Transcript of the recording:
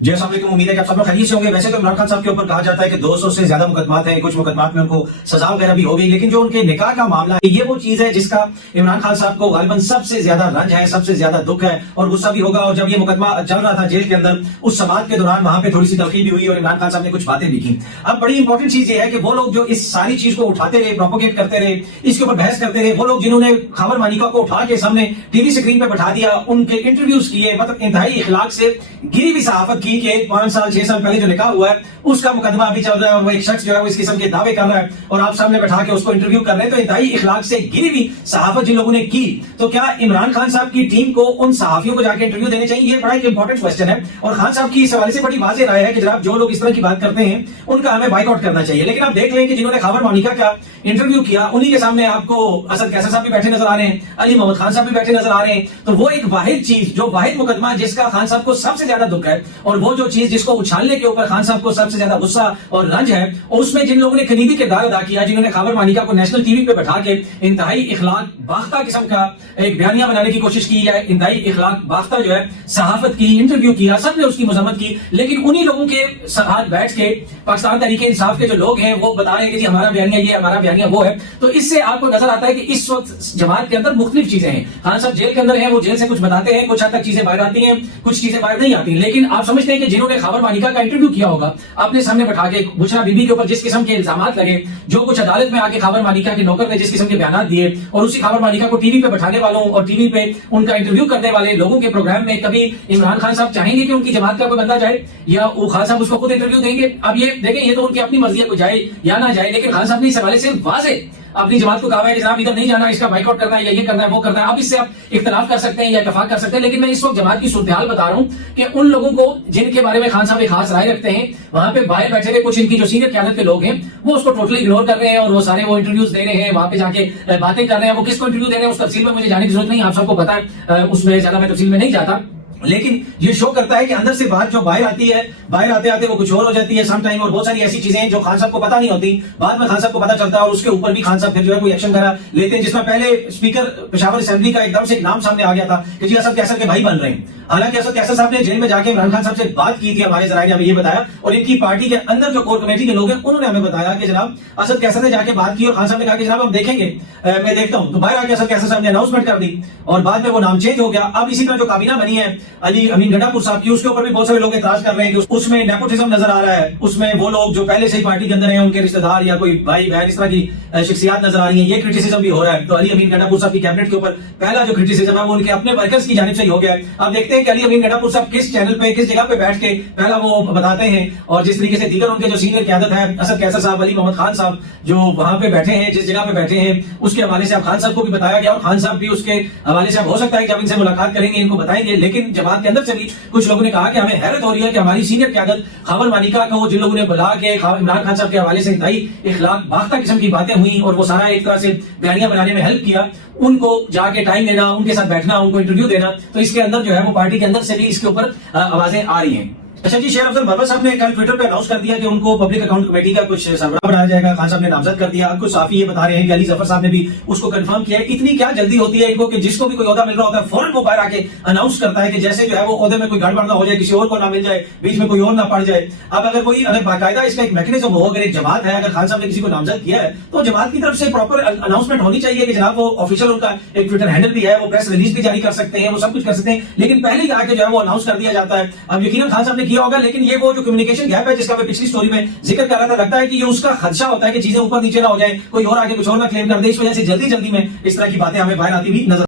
जैसा आपको उम्मीद है कि आप सब लोग खैरियत से होंगे। वैसे तो इमरान खान साहब के ऊपर कहा जाता है कि 200 से ज्यादा मुकदमात हैं, कुछ मुकदमात में उनको सजा वगैरह भी हो गई, लेकिन जो उनके निकाह का मामला है ये वो चीज है जिसका इमरान खान साहब को गालिबन सबसे ज्यादा रंज है, सबसे ज्यादा दुख है और गुस्सा भी होगा। और जब ये मुकदमा चल रहा था जेल के अंदर, उस समात के दौरान वहां पे थोड़ी सी तलखी भी हुई और इमरान खान साहब ने कुछ बातें भी की। अब बड़ी इंपॉर्टेंट चीज ये है कि वो लोग जो इस सारी चीज को उठाते रहे, प्रोपोगेट करते रहे, इसके ऊपर बहस करते रहे, वो लोग जिन्होंने खबर मानिका को उठा के सामने टीवी स्क्रीन पे बैठा दिया, उनके इंटरव्यूज किए, मतलब इंतहाई इखलाक से गिरी भी सहाफत की कि 5 साल 6 साल पहले जो निकाह हुआ है उसका मुकदमा अभी चल रहा है और वो एक शख्स जो है वो इस किस्म के दावे कर रहा है और आप सामने बैठा के उसको इंटरव्यू कर रहे हैं। तो इंतहाई इखलाक से गिरी भी सहाफत जिन लोगों ने की, तो क्या इमरान खान साहब की टीम को उन सहाफियों को जाके इंटरव्यू देने चाहिए? ये बड़ा एक इंपॉर्टेंट क्वेश्चन है और खान साहब की इस हवाले से बड़ी वाज़ेह राय है कि जनाब जो लोग इस तरह की बात करते हैं उनका हमें बाइकआउट करना चाहिए। लेकिन आप देख लें कि जिन्होंने खबर मानिका का इंटरव्यू किया उन्हीं के सामने आपको असद कैसर साहब भी बैठे नजर आ रहे हैं, अली मोहम्मद खान साहब भी बैठे नजर आ रहे हैं। तो वो एक वाहिद चीज, जो वाहिद मुकदमा जिसका खान साहब को सबसे ज्यादा दुख है और वो जो चीज जिसको उछालने के ऊपर खान साहब को सबसे ज्यादा गुस्सा और रंज है, उसमें जिन लोगों ने कलीदी किरदार अदा किया, जिन्होंने खबर मानिका को नेशनल टीवी पे बैठा के इंतहाई इखलाक बाख्ता किस्म का एक बयानिया बनाने की कोशिश की है, इंतहाई इखलाक बाख्ता जो है सहाफत की, इंटरव्यू किया, सबने उसकी मजम्मत की। लेकिन उन्हीं लोगों के साथ बैठ के पाकिस्तान तहरीक इंसाफ के जो लोग हैं वो बता रहे हैं कि जी हमारा बयानिया ये, हमारा बयानिया वो है। तो इससे आपको नजर आता है कि इस वक्त जमात के अंदर मुख्तलिफ चीजें हैं। खान साहब जेल के अंदर हैं, वो जेल से कुछ बताते हैं, कुछ हद तक चीजें बाहर आती हैं, कुछ चीजें बाहर नहीं आती। लेकिन आप समझते हैं कि जिन्होंने खबर मानिका का इंटरव्यू किया होगा, अपने सामने बैठा के बुशरा बीबी के ऊपर जिस किस्म के इल्जाम लगे, जो कुछ अदालत में आके खबर मानिका के नौकर ने जिस किस्म के बयान दिए और उसी खबर मानिका को टीवी पे बैठाने वालों और टीवी पे उनका इंटरव्यू करने वाले लोगों के प्रोग्राम में कभी इमरान खान साहब चाहेंगे कि उनकी जमात का कोई बंदा जाए या वो खान साहब उसको खुद इंटरव्यू देंगे? अब ये देखें, ये तो उनकी अपनी मर्जी है, कोई जाए या ना जाए, लेकिन खान साहब ने इस हवाले से वाज़ेह अपनी जमात को कहा है कि जनाब इधर नहीं जाना, इसका बाइकआउट करना है या ये करना है वो करना है। अब इससे आप इख्तलाफ कर सकते हैं या इत्तफाक कर सकते हैं, लेकिन मैं इस वक्त जमात की सूरत हाल बता रहा हूं कि उन लोगों को जिनके बारे में खान साहब एक खास राय रखते हैं, वहां पे बाहर बैठे हुए कुछ इनकी जो सीनियर क़यादत के लोग हैं वो उसको टोटली इग्नोर कर रहे हैं और वो सारे वो इंटरव्यूज दे रहे हैं, वहां पे जाके बातें कर रहे हैं। वो किसको इंटरव्यू दे रहे हैं उस तफसील में मुझे जाने की जरूरत नहीं, आप सबको पता है, उसमें ज्यादा मैं तफसील में नहीं जाता। लेकिन ये शो करता है कि अंदर से बात जो बाहर आती है, बाहर आते आते वो कुछ और हो जाती है सम टाइम, और बहुत सारी ऐसी चीजें हैं जो खान साहब को पता नहीं होती, बाद में खान साहब को पता चलता है और उसके ऊपर भी खान साहब फिर जो है कोई एक्शन करा लेते हैं। जिसमें पहले स्पीकर पेशावर असेंबली का एकदम से एक नाम सामने आ गया था कि जी असद कैसर के भाई बन रहे हैं। हालांकि असद कैसर साहब ने जेल में जाके इमरान खान साहब से बात की थी, हमारे जराये ने हमें ये बताया, और इनकी पार्टी के अंदर जो कोर कमेटी के लोग हैं उन्होंने हमें बताया कि जनाब असद कैसर ने जाके बात की और खान साहब ने कहा कि जनाब हम देखेंगे, मैं देखता हूं। तो बाहर आके असद कैसर साहब ने अनाउंसमेंट कर दी और बाद में वो नाम चेंज हो गया। अब इसी तरह जो काबीना बनी है अली अमीन गंडापुर साहब की, उसके ऊपर भी बहुत सारे लोग एतराज कर रहे हैं कि उसमें नेपोटिज्म नजर आ रहा है, उसमें वो लोग जो पहले से ही पार्टी के अंदर हैं उनके रिश्तेदार या कोई भाई बहन इस तरह की शख्सियात नजर आ रही है, ये क्रिटिसिज्म भी हो रहा है। तो अली अमीन गंडापुर साहब की कैबिनेट के ऊपर पहला जो क्रिटिसिज्म है वो उनके अपने वर्कर्स की जानिब से ही हो गया है। अब देखते हैं कि अली अमीन गंडापुर साहब किस चैनल पे किस जगह पे बैठ के पहला वो बताते हैं, और जिस तरीके से दीगर उनके जो सीनियर क़यादत है असद कैसर साहब, अली मोहम्मद खान साहब जो वहां पे बैठे हैं, जिस जगह पे बैठे हैं, उसके हवाले से अब खान साहब को भी बताया गया और खान साहब भी उसके हवाले से अब हो सकता है कि जब इनसे मुलाकात करेंगे इनको बताएंगे। लेकिन जमात के अंदर से भी कुछ लोगों ने कहा कि हमें हैरत हो रही है कि हमारी सीनियर क़यादत खबर मानिका को जिन लोगों ने बुला के इमरान खान साहब के हवाले से इंतहाई इखलाक बाख्ता किस्म की बातें हुई और वो सारा एक तरह से बयानिया बनाने में हेल्प किया, उनको जाके टाइम देना, उनके साथ बैठना, उनको इंटरव्यू देना, तो इसके अंदर जो है वो पार्टी के अंदर से भी इसके ऊपर आवाजें आ रही हैं। अच्छा जी, शेर अफजल बरबर साहब ने कल ट्विटर पे अनाउंस कर दिया कि उनको पब्लिक अकाउंट कमेटी का कुछ सरबराह बनाया जाएगा। खान साहब ने नामजद कर दिया। अब कुछ साफी ये बता रहे हैं कि अली जफर साहब ने भी उसको कंफर्म किया है। इतनी क्या जल्दी होती है इनको कि जिसको भी कोई ओहदा मिल रहा होता है फौरन वो बाहर आके अनाउंस करता है कि जैसे जो है वो ओहदे में कोई गड़बड़ ना हो जाए, किसी और को ना मिल जाए, बीच में कोई और ना पड़ जाए। अब अगर बाकायदा इसका एक मैकेनिज्म हो, अगर एक जमात है, अगर खान साहब ने किसी को नामजद किया है तो जमात की तरफ से प्रॉपर अनाउंसमेंट होनी चाहिए कि जनाब वो ऑफिशियल उनका एक ट्विटर हैंडल भी है, वो प्रेस रिलीज भी जारी कर सकते हैं, वो सब कुछ कर सकते हैं, लेकिन पहले ही आके जो है वो अनाउंस कर दिया जाता है। अब यकीनन खान साहब ने किया होगा, लेकिन ये जो कम्युनिकेशन गैप है जिसका मैं पिछली स्टोरी में जिक्र कर रहा था, लगता है कि ये उसका खदशा होता है कि चीजें ऊपर नीचे ना हो जाए, कोई और आगे कुछ और ना क्लेम कर दे, इस वजह से जल्दी जल्दी में इस तरह की बातें हमें बाहर आती हुई नजर